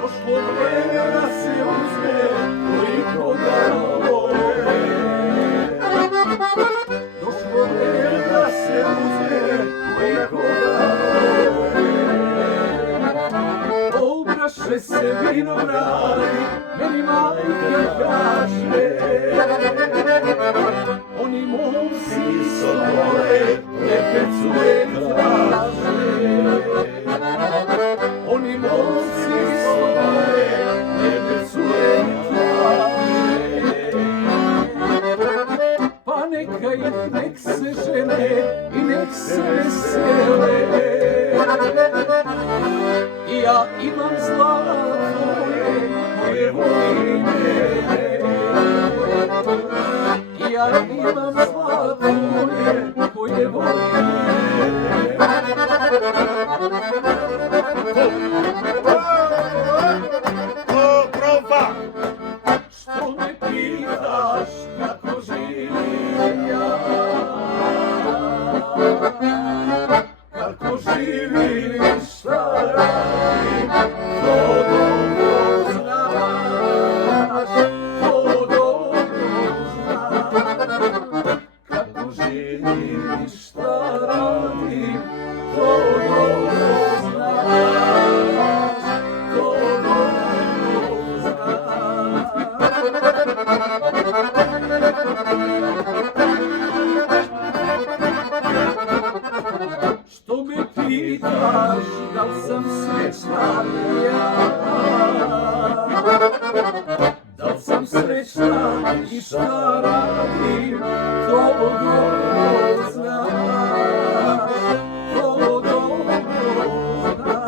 Došlo vreme da se uzme koliko ga vole. Došlo vreme da se uzme koliko ga vole. Obraše se vinogradi, meni majka kaže, oni momci sa dole lepe cure traže. Oni momci sa dole lepe cure traže. Pa neka ih, nek se žene i nek se vesele. I ja imam zlato koje voli mene. I ja imam zlato koje voli mene. Profa! Što me pitaš kako živim ja? Kako živim i šta radim, to dobro znaš, to dobro znaš. Kako živim i šta radim, to dobro znaš, to dobro znaš. Što me pitaš da li sam srećna ja? Da li sam srećna i šta radim, to dobro